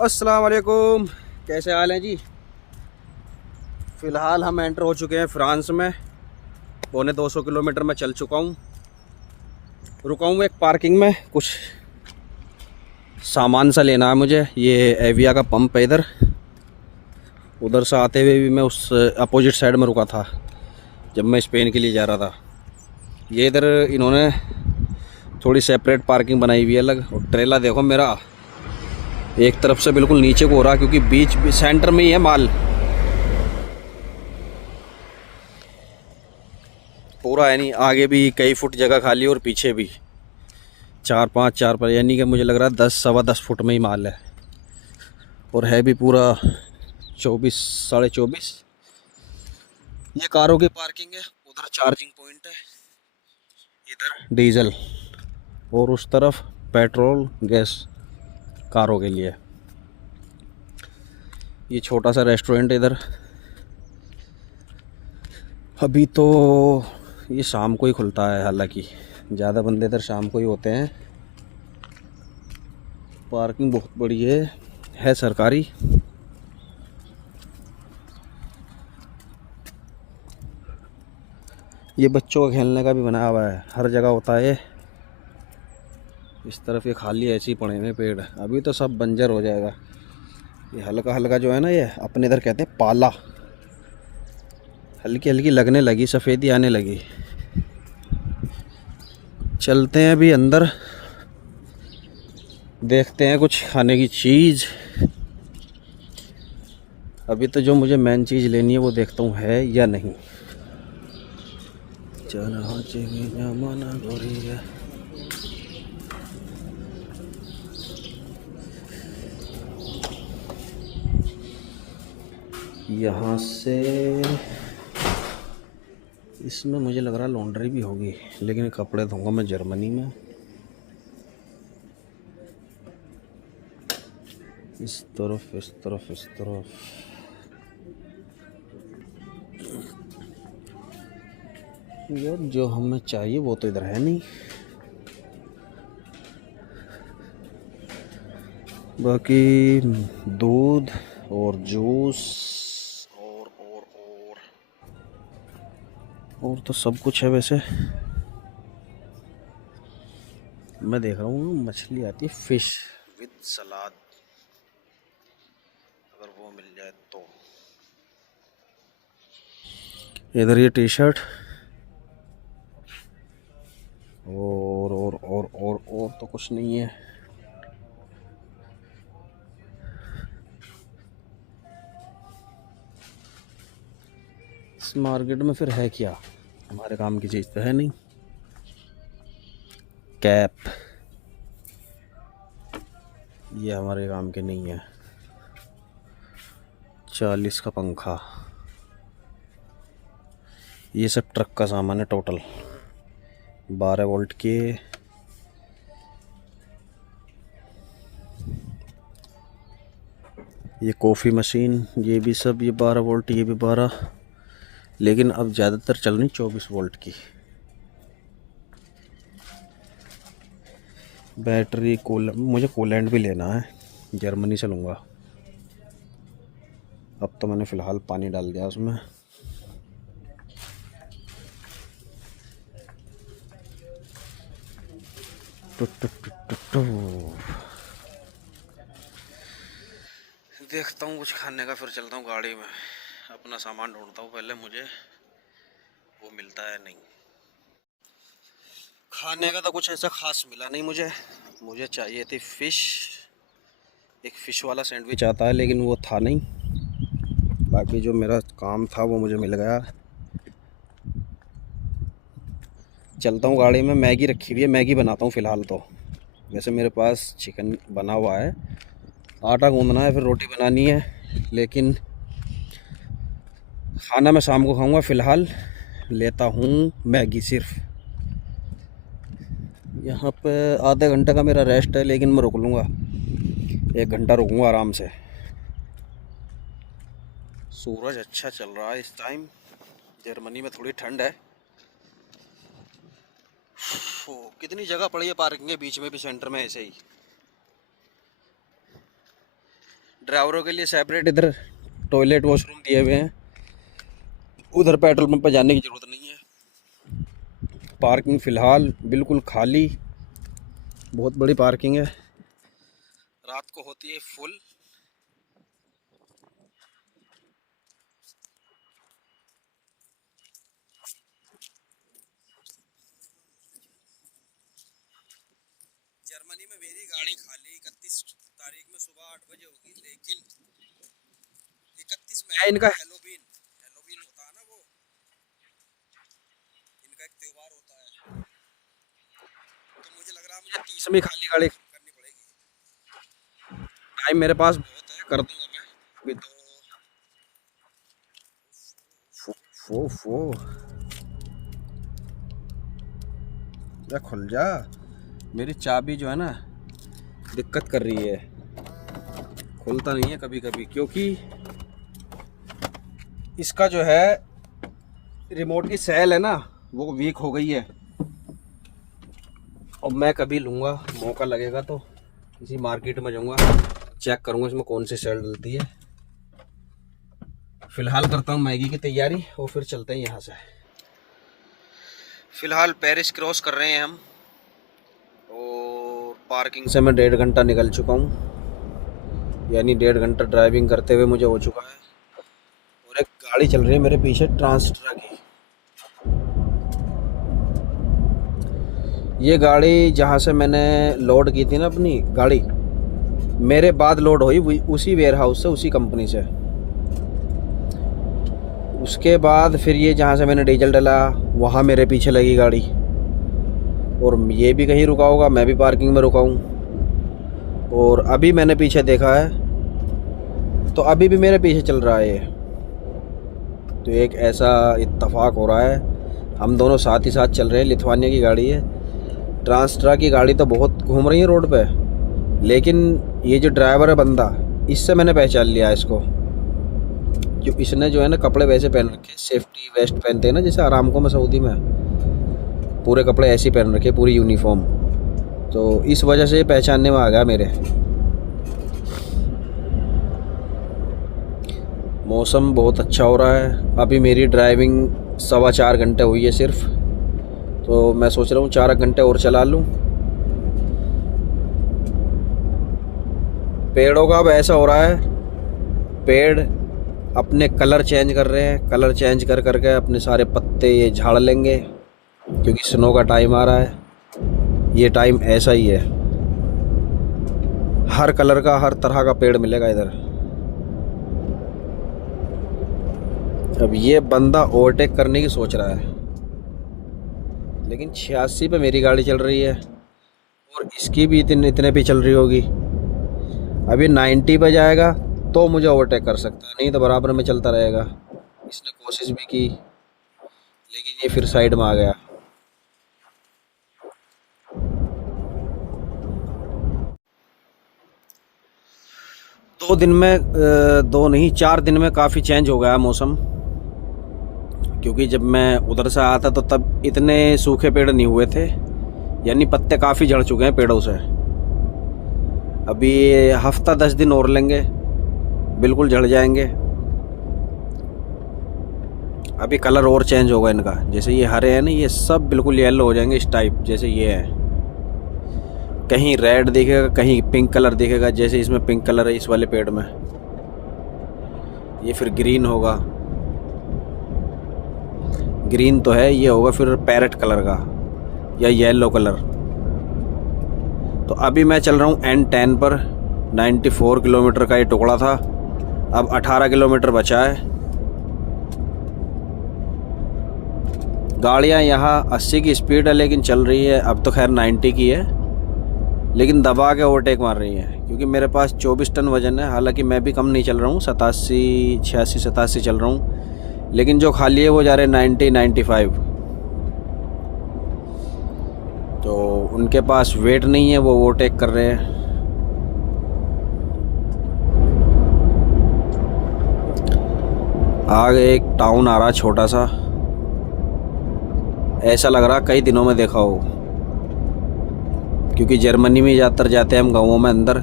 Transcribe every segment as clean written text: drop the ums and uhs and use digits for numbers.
अस्सलाम वालेकुम। कैसे हाल हैं जी। फ़िलहाल हम एंटर हो चुके हैं फ्रांस में। पौने 200 किलोमीटर में चल चुका हूँ। रुका हूँ एक पार्किंग में, कुछ सामान सा लेना है मुझे। ये एविया का पंप है इधर। उधर से आते हुए भी मैं उस अपोजिट साइड में रुका था जब मैं स्पेन के लिए जा रहा था। ये इधर इन्होंने थोड़ी सेपरेट पार्किंग बनाई हुई है अलग। और ट्रेला देखो मेरा एक तरफ से बिल्कुल नीचे को हो रहा, क्योंकि बीच सेंटर में ही है माल पूरा, है नहीं। आगे भी कई फुट जगह खाली और पीछे भी 4 5 4 पर, यानी कि मुझे लग रहा है 10 सवा 10 फुट में ही माल है। और है भी पूरा 24 साढ़े 24। ये कारों की पार्किंग है, उधर चार्जिंग पॉइंट है, इधर डीजल, और उस तरफ पेट्रोल गैस कारों के लिए। ये छोटा सा रेस्टोरेंट इधर। अभी तो ये शाम को ही खुलता है, हालांकि ज़्यादा बंदे इधर शाम को ही होते हैं। पार्किंग बहुत बड़ी है सरकारी। ये बच्चों का खेलने का भी बनाया हुआ है, हर जगह होता है। इस तरफ ये खाली ऐसे ही पड़े हुए पेड़, अभी तो सब बंजर हो जाएगा। ये हल्का हल्का जो है ना, ये अपने इधर कहते हैं पाला, हल्की हल्की लगने लगी, सफ़ेदी आने लगी। चलते हैं अभी अंदर, देखते हैं कुछ खाने की चीज़। अभी तो जो मुझे मेन चीज़ लेनी है वो देखता हूँ है या नहीं। यहाँ से इसमें मुझे लग रहा है लॉन्ड्री भी होगी, लेकिन कपड़े धोऊंगा मैं जर्मनी में। इस तरफ इस तरफ इस तरफ। यार जो हमें चाहिए वो तो इधर है नहीं। बाकी दूध और जूस और तो सब कुछ है वैसे। मैं देख रहा हूँ मछली आती है, फिश विद सलाद, अगर वो मिल जाए तो। इधर ये टी शर्ट और तो कुछ नहीं है। इस मार्केट में फिर है क्या, हमारे काम की चीज़ तो है नहीं। कैप ये हमारे काम के नहीं है। 40 का पंखा, ये सब ट्रक का सामान है टोटल। 12 वोल्ट के। ये कॉफ़ी मशीन, ये भी सब, ये 12 वोल्ट, ये भी 12, लेकिन अब ज़्यादातर चल रही 24 वोल्ट की। बैटरी मुझे कूलेंट भी लेना है, जर्मनी से लूँगा। अब तो मैंने फ़िलहाल पानी डाल दिया उसमें। टु, टु, टु, टु, टु। देखता हूँ कुछ खाने का, फिर चलता हूँ गाड़ी में। अपना सामान ढूंढता हूँ पहले, मुझे वो मिलता है नहीं। खाने का तो कुछ ऐसा खास मिला नहीं मुझे चाहिए थी फ़िश। एक फ़िश वाला सैंडविच आता है, लेकिन वो था नहीं। बाकी जो मेरा काम था वो मुझे मिल गया। चलता हूँ गाड़ी में, मैगी रखी हुई है, मैगी बनाता हूँ फ़िलहाल तो। वैसे मेरे पास चिकन बना हुआ है, आटा गूंदना है, फिर रोटी बनानी है, लेकिन खाना मैं शाम को खाऊंगा। फ़िलहाल लेता हूँ मैगी सिर्फ। यहाँ पे आधे घंटे का मेरा रेस्ट है, लेकिन मैं रुक लूँगा, 1 घंटा रुकूँगा आराम से। सूरज अच्छा चल रहा है इस टाइम। जर्मनी में थोड़ी ठंड है। कितनी जगह पड़ी है पार्किंग के बीच में भी, सेंटर में ऐसे ही। ड्राइवरों के लिए सेपरेट इधर टॉयलेट वॉशरूम दिए हुए हैं, उधर पेट्रोल पंप पर जाने की ज़रूरत नहीं है। पार्किंग फ़िलहाल बिल्कुल खाली, बहुत बड़ी पार्किंग है, रात को होती है फुल। जर्मनी में मेरी गाड़ी खाली 31 तारीख में सुबह 8 बजे होगी, लेकिन 31 में है इनका हेलोवीन। हेलोवीन होता है ना, वो इनका एक त्योहार होता है, तो मुझे लग रहा है मुझे 30 में खाली गाड़ी करनी पड़ेगी। टाइम मेरे पास बहुत है, कर दूंगा मैं अभी तो। फो फो फो या खुल जा, मेरी चाबी जो है ना दिक्कत कर रही है, खुलता नहीं है कभी कभी, क्योंकि इसका जो है रिमोट की सेल है ना वो वीक हो गई है। अब मैं कभी लूँगा, मौका लगेगा तो किसी मार्केट में जाऊँगा, चेक करूँगा इसमें कौन सी सेल डलती है। फ़िलहाल करता हूँ मैगी की तैयारी और फिर चलते हैं यहाँ से। फ़िलहाल पेरिस क्रॉस कर रहे हैं हम, और पार्किंग से मैं 1.5 घंटा निकल चुका हूँ, यानी 1.5 घंटा ड्राइविंग करते हुए मुझे हो चुका है। और एक गाड़ी चल रही है मेरे पीछे ट्रांसट्रा की। ये गाड़ी जहाँ से मैंने लोड की थी ना अपनी गाड़ी, मेरे बाद लोड हुई उसी वेयर हाउस से, उसी कंपनी से। उसके बाद फिर ये जहाँ से मैंने डीजल डाला वहाँ मेरे पीछे लगी गाड़ी, और ये भी कहीं रुका होगा, मैं भी पार्किंग में रुका हूँ। और अभी मैंने पीछे देखा है तो अभी भी मेरे पीछे चल रहा है ये। तो एक ऐसा इत्तेफाक हो रहा है, हम दोनों साथ ही साथ चल रहे हैं। लिथुआनिया की गाड़ी है, ट्रांसट्रा की गाड़ी तो बहुत घूम रही है रोड पे, लेकिन ये जो ड्राइवर है बंदा, इससे मैंने पहचान लिया इसको। जो इसने जो है ना कपड़े वैसे पहन रखे, सेफ्टी वेस्ट पहनते हैं ना जैसे आरामको में सऊदी में, पूरे कपड़े ऐसे ही पहन रखे, पूरी यूनिफॉर्म। तो इस वजह से पहचानने में आ गया मेरे। मौसम बहुत अच्छा हो रहा है। अभी मेरी ड्राइविंग 4.25 घंटे हुई है सिर्फ, तो मैं सोच रहा हूँ 4 घंटे और चला लूँ। पेड़ों का अब ऐसा हो रहा है, पेड़ अपने कलर चेंज कर रहे हैं, कलर चेंज कर करके अपने सारे पत्ते ये झाड़ लेंगे, क्योंकि स्नो का टाइम आ रहा है। ये टाइम ऐसा ही है, हर कलर का हर तरह का पेड़ मिलेगा इधर। अब ये बंदा ओवरटेक करने की सोच रहा है, लेकिन 86 पे मेरी गाड़ी चल रही है और इसकी भी इतने पे चल रही होगी। अभी 90 पे जाएगा तो मुझे ओवरटेक कर सकता है, नहीं तो बराबर में चलता रहेगा। इसने कोशिश भी की, लेकिन ये फिर साइड में आ गया। दो दिन में दो नहीं 4 दिन में काफ़ी चेंज हो गया मौसम, क्योंकि जब मैं उधर से आया था तो तब इतने सूखे पेड़ नहीं हुए थे, यानी पत्ते काफ़ी झड़ चुके हैं पेड़ों से। अभी हफ्ता 10 दिन और लेंगे, बिल्कुल झड़ जाएंगे। अभी कलर और चेंज होगा इनका, जैसे ये हरे हैं ना, ये सब बिल्कुल येलो हो जाएंगे इस टाइप, जैसे ये है। कहीं रेड दिखेगा, कहीं पिंक कलर दिखेगा, जैसे इसमें पिंक कलर है इस वाले पेड़ में, ये फिर ग्रीन होगा। ग्रीन तो है, ये होगा फिर पैरेट कलर का या येलो कलर। तो अभी मैं चल रहा हूँ N10 पर, 94 किलोमीटर का ये टुकड़ा था, अब 18 किलोमीटर बचा है। गाड़ियाँ यहाँ 80 की स्पीड है लेकिन चल रही है, अब तो खैर 90 की है, लेकिन दबा के ओवरटेक मार रही है, क्योंकि मेरे पास 24 टन वज़न है। हालांकि मैं भी कम नहीं चल रहा हूँ, 86 चल रहा हूँ, लेकिन जो खाली है वो जा रहे 90 95। तो उनके पास वेट नहीं है, वो ओवरटेक कर रहे हैं। आगे एक टाउन आ रहा छोटा सा, ऐसा लग रहा कई दिनों में देखा हो, क्योंकि जर्मनी में ज़्यादातर जाते हैं हम गाँवों में अंदर,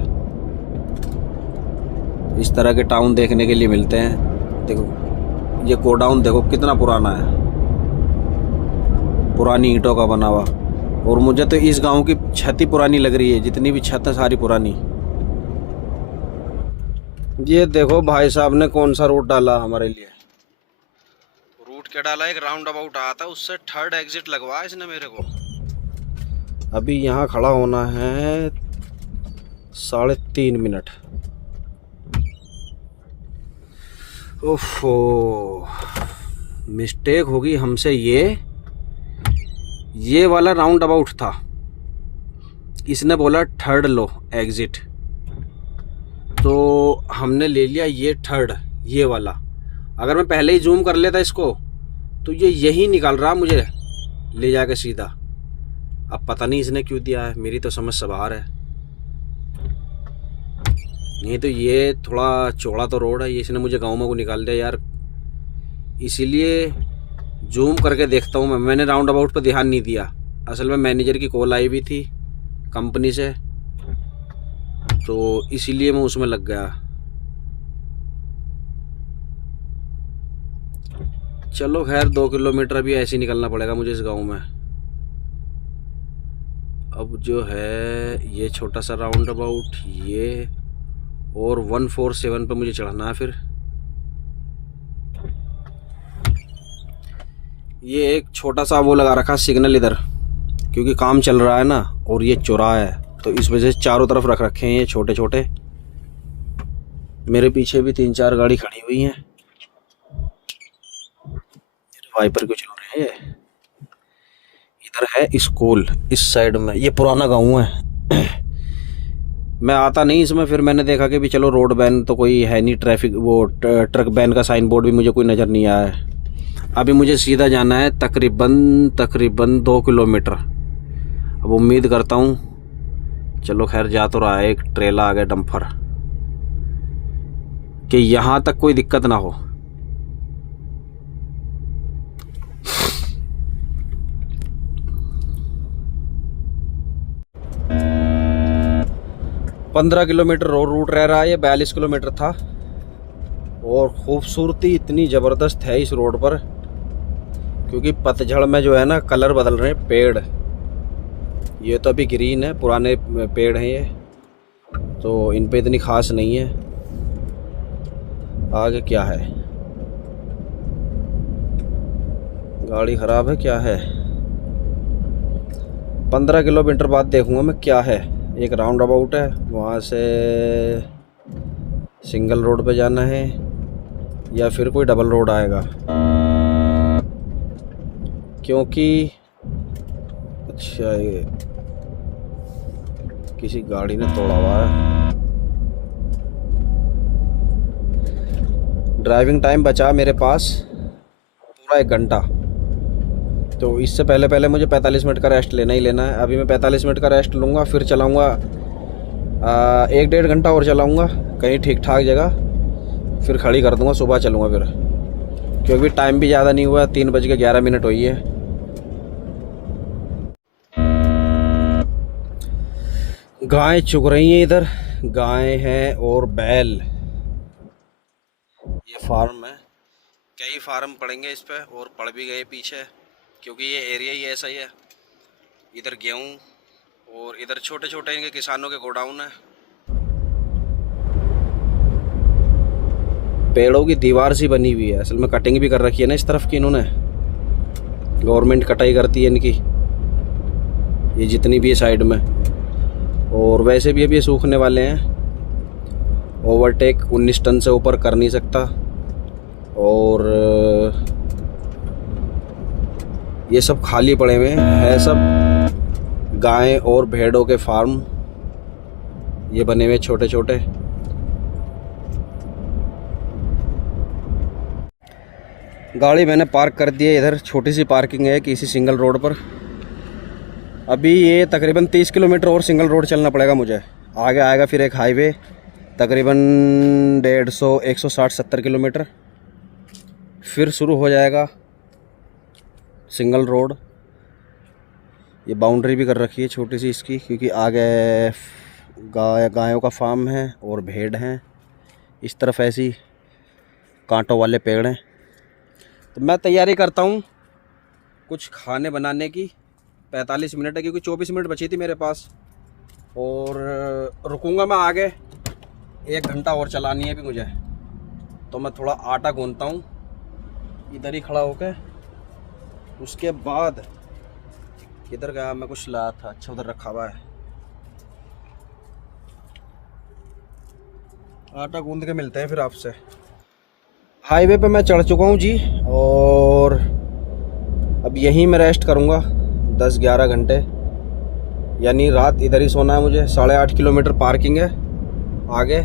इस तरह के टाउन देखने के लिए मिलते हैं। देखो ये गोडाउन देखो कितना पुराना है, पुरानी ईंटों का बना हुआ। और मुझे तो इस गांव की छत ही पुरानी लग रही है, जितनी भी छत है सारी पुरानी। ये देखो भाई साहब ने कौन सा रूट डाला हमारे लिए। रूट क्या डाला, एक राउंड अबाउट आया था, उससे थर्ड एग्जिट लगवाया इसने मेरे को। अभी यहाँ खड़ा होना है 3.5 मिनट। ओफो, मिस्टेक होगी हमसे। ये वाला राउंड अबाउट था, इसने बोला थर्ड लो एग्जिट, तो हमने ले लिया ये थर्ड, ये वाला। अगर मैं पहले ही जूम कर लेता इसको तो ये यही निकाल रहा मुझे ले जाके सीधा। अब पता नहीं इसने क्यों दिया है, मेरी तो समझ से बाहर है। नहीं तो ये थोड़ा चौड़ा तो रोड है, ये इसने मुझे गाँव में को निकाल दिया यार। इसीलिए जूम करके देखता हूँ मैंने राउंड अबाउट पर ध्यान नहीं दिया। असल में मैनेजर की कॉल आई हुई थी कंपनी से, तो इसीलिए मैं उसमें लग गया। चलो खैर 2 किलोमीटर अभी ऐसे ही निकलना पड़ेगा मुझे इस गांव में। अब जो है ये छोटा सा राउंड अबाउट, ये और 147 पे मुझे चढ़ना है। फिर ये एक छोटा सा वो लगा रखा सिग्नल इधर, क्योंकि काम चल रहा है ना, और ये चौराहा है तो इस वजह से चारों तरफ रख रखे हैं ये छोटे छोटे। मेरे पीछे भी 3-4 गाड़ी खड़ी हुई हैं, वाइपर क्यों चल रहे हैं। इधर है स्कूल इस साइड में, ये पुराना गांव है। मैं आता नहीं इसमें, फिर मैंने देखा कि भी चलो रोड बैन तो कोई है नहीं, ट्रैफिक वो ट्रक बैन का साइन बोर्ड भी मुझे कोई नज़र नहीं आया है। अभी मुझे सीधा जाना है तकरीबन 2 किलोमीटर। अब उम्मीद करता हूँ, चलो खैर जा तो रहा है, एक ट्रेला आ गया डंपर, कि यहाँ तक कोई दिक्कत ना हो। पंद्रह किलोमीटर और रूट रह रहा है, ये 42 किलोमीटर था। और खूबसूरती इतनी ज़बरदस्त है इस रोड पर, क्योंकि पतझड़ में जो है ना कलर बदल रहे हैं पेड़। ये तो अभी ग्रीन है, पुराने पेड़ हैं ये, तो इन पे इतनी खास नहीं है। आगे क्या है, गाड़ी ख़राब है क्या है। 15 किलोमीटर बाद देखूंगा मैं क्या है। एक राउंड अबाउट है, वहाँ से सिंगल रोड पे जाना है या फिर कोई डबल रोड आएगा, क्योंकि अच्छा ये किसी गाड़ी ने तोड़ा हुआ है। ड्राइविंग टाइम बचा मेरे पास पूरा 1 घंटा, तो इससे पहले मुझे 45 मिनट का रेस्ट लेना ही लेना है। अभी मैं 45 मिनट का रेस्ट लूँगा, फिर चलाऊँगा 1-1.5 घंटा और चलाऊँगा कहीं ठीक ठाक जगह, फिर खड़ी कर दूँगा, सुबह चलूँगा फिर, क्योंकि टाइम भी ज़्यादा नहीं हुआ, 3:11 हुई है। गायें चुग रही हैं इधर, गायें हैं और बैल। ये फार्म है, कई फार्म पड़ेंगे इस पे, और पड़ भी गए पीछे, क्योंकि ये एरिया ही ऐसा ही है। इधर गेहूँ और इधर छोटे छोटे इनके किसानों के गोडाउन है। पेड़ों की दीवार सी बनी हुई है, असल में कटिंग भी कर रखी है ना इस तरफ की इन्होंने, गवर्नमेंट कटाई करती है इनकी, ये जितनी भी है साइड में। और वैसे भी अभी ये सूखने वाले हैं। ओवरटेक 19 टन से ऊपर कर नहीं सकता। और ये सब खाली पड़े हुए हैं, सब गाय और भेड़ों के फार्म ये बने हुए छोटे छोटे। गाड़ी मैंने पार्क कर दी है इधर, छोटी सी पार्किंग है किसी सिंगल रोड पर। अभी ये तकरीबन 30 किलोमीटर और सिंगल रोड चलना पड़ेगा मुझे। आगे आएगा फिर एक हाईवे, तकरीबन 160-170 किलोमीटर, फिर शुरू हो जाएगा सिंगल रोड। ये बाउंड्री भी कर रखी है छोटी सी इसकी, क्योंकि आगे गायों का फार्म है और भेड़ हैं। इस तरफ ऐसी कांटों वाले पेड़ हैं। तो मैं तैयारी करता हूँ कुछ खाने बनाने की। 45 मिनट है क्योंकि 24 मिनट बची थी मेरे पास, और रुकूंगा मैं आगे। 1 घंटा और चलानी है भी मुझे, तो मैं थोड़ा आटा गूंथता हूँ इधर ही खड़ा होकर। उसके बाद किधर गया, मैं कुछ लाया था, अच्छा उधर रखा हुआ है। आटा गूंद के मिलते हैं फिर आपसे। हाईवे पे मैं चढ़ चुका हूँ जी, और अब यहीं मैं रेस्ट करूँगा 10-11 घंटे, यानी रात इधर ही सोना है मुझे। 8.5 किलोमीटर पार्किंग है आगे।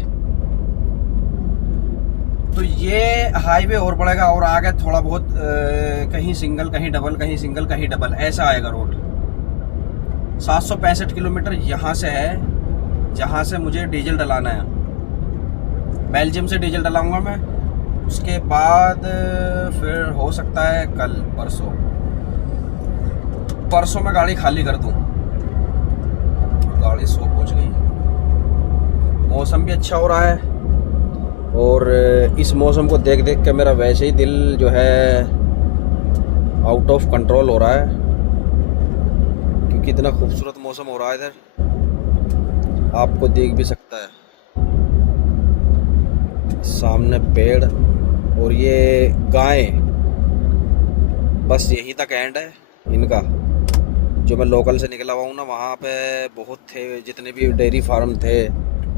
तो ये हाईवे और बढ़ेगा और आगे थोड़ा बहुत कहीं सिंगल कहीं डबल, कहीं सिंगल कहीं डबल, ऐसा आएगा रोड। 765 किलोमीटर यहाँ से है, जहाँ से मुझे डीजल डलाना है। बेल्जियम से डीजल डलाऊंगा मैं। उसके बाद फिर हो सकता है कल परसों मैं गाड़ी खाली कर दूं। गाड़ी 100 पहुँच गई। मौसम भी अच्छा हो रहा है, और इस मौसम को देख देख के मेरा वैसे ही दिल जो है आउट ऑफ कंट्रोल हो रहा है, क्योंकि इतना खूबसूरत मौसम हो रहा है इधर। आपको देख भी सकता है सामने पेड़, और ये गाय। बस यहीं तक एंड है इनका। जो मैं लोकल से निकला हुआ हूँ ना, वहाँ पे बहुत थे, जितने भी डेयरी फार्म थे।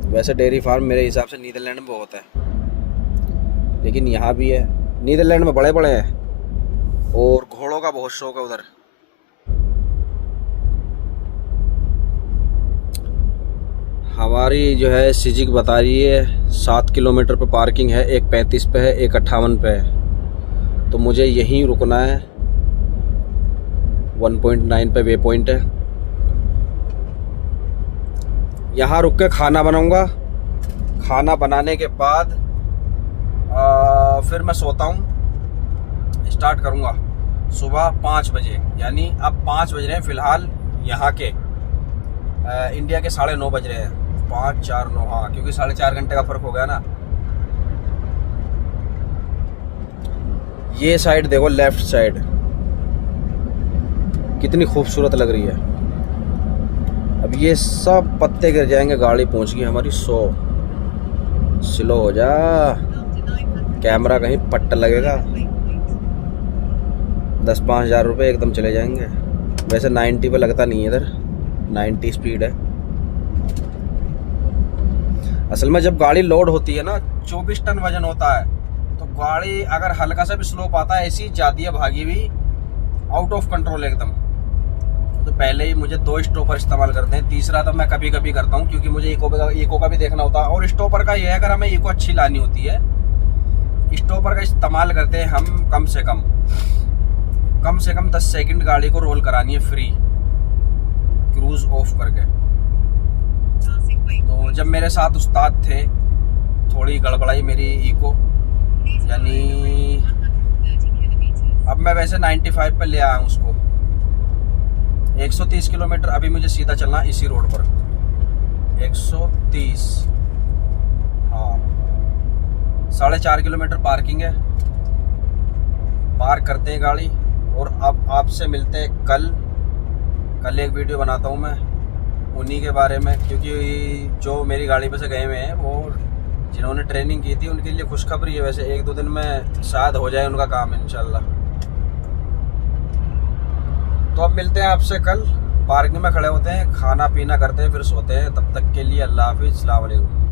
वैसे डेयरी फार्म मेरे हिसाब से नीदरलैंड में बहुत है, लेकिन यहाँ भी है। नीदरलैंड में बड़े बड़े हैं, और घोड़ों का बहुत शौक है उधर। हमारी जो है सिजिक बता रही है 7 किलोमीटर पे पार्किंग है, एक 35 पे है, एक 58 पे है। तो मुझे यहीं रुकना है। 1.9 पे वे पॉइंट है। यहाँ रुक के खाना बनाऊंगा। खाना बनाने के बाद फिर मैं सोता हूँ। स्टार्ट करूँगा सुबह 5 बजे, यानी अब 5 बज रहे हैं फ़िलहाल यहाँ के। इंडिया के 9:30 बज रहे हैं। 5, 4, 9, हाँ, क्योंकि 4.5 घंटे का फ़र्क हो गया ना। ये साइड देखो, लेफ़्ट साइड कितनी खूबसूरत लग रही है। अब ये सब पत्ते गिर जाएंगे। गाड़ी पहुंच गई हमारी 100। स्लो हो जा, कैमरा कहीं पट्ट लगेगा। 10-5 हज़ार रुपये एकदम चले जाएंगे। वैसे 90 पे लगता नहीं है इधर, 90 स्पीड है। असल में जब गाड़ी लोड होती है ना, 24 टन वजन होता है, तो गाड़ी अगर हल्का सा भी स्लोप आता है, ऐसी जाती है भागी हुई, आउट ऑफ कंट्रोल एकदम। तो पहले ही मुझे 2 स्टॉपर इस्तेमाल करते हैं। तीसरा तो मैं कभी कभी करता हूँ, क्योंकि मुझे इको का भी देखना होता है। और स्टॉपर का ये है, अगर हमें इको अच्छी लानी होती है, स्टॉपर का इस्तेमाल करते हैं हम कम से कम 10 सेकंड गाड़ी को रोल करानी है फ्री, क्रूज ऑफ करके। तो जब मेरे साथ उस्ताद थे, थोड़ी गड़बड़ाई मेरी इको, यानी अब मैं वैसे 95 पे ले आया हूँ उसको। 130 किलोमीटर अभी मुझे सीधा चलना इसी रोड पर। 130, हाँ। 4.5 किलोमीटर पार्किंग है। पार्क करते हैं गाड़ी, और अब आपसे मिलते हैं कल एक वीडियो बनाता हूँ मैं उन्हीं के बारे में, क्योंकि जो मेरी गाड़ी पे से गए हुए हैं, वो जिन्होंने ट्रेनिंग की थी, उनके लिए खुशखबरी है। वैसे 1-2 दिन में शायद हो जाए उनका काम इंशाल्लाह। तो अब मिलते हैं आपसे कल। पार्किंग में खड़े होते हैं, खाना पीना करते हैं, फिर सोते हैं। तब तक के लिए अल्लाह हाफिज़, अस्सलाम वालेकुम।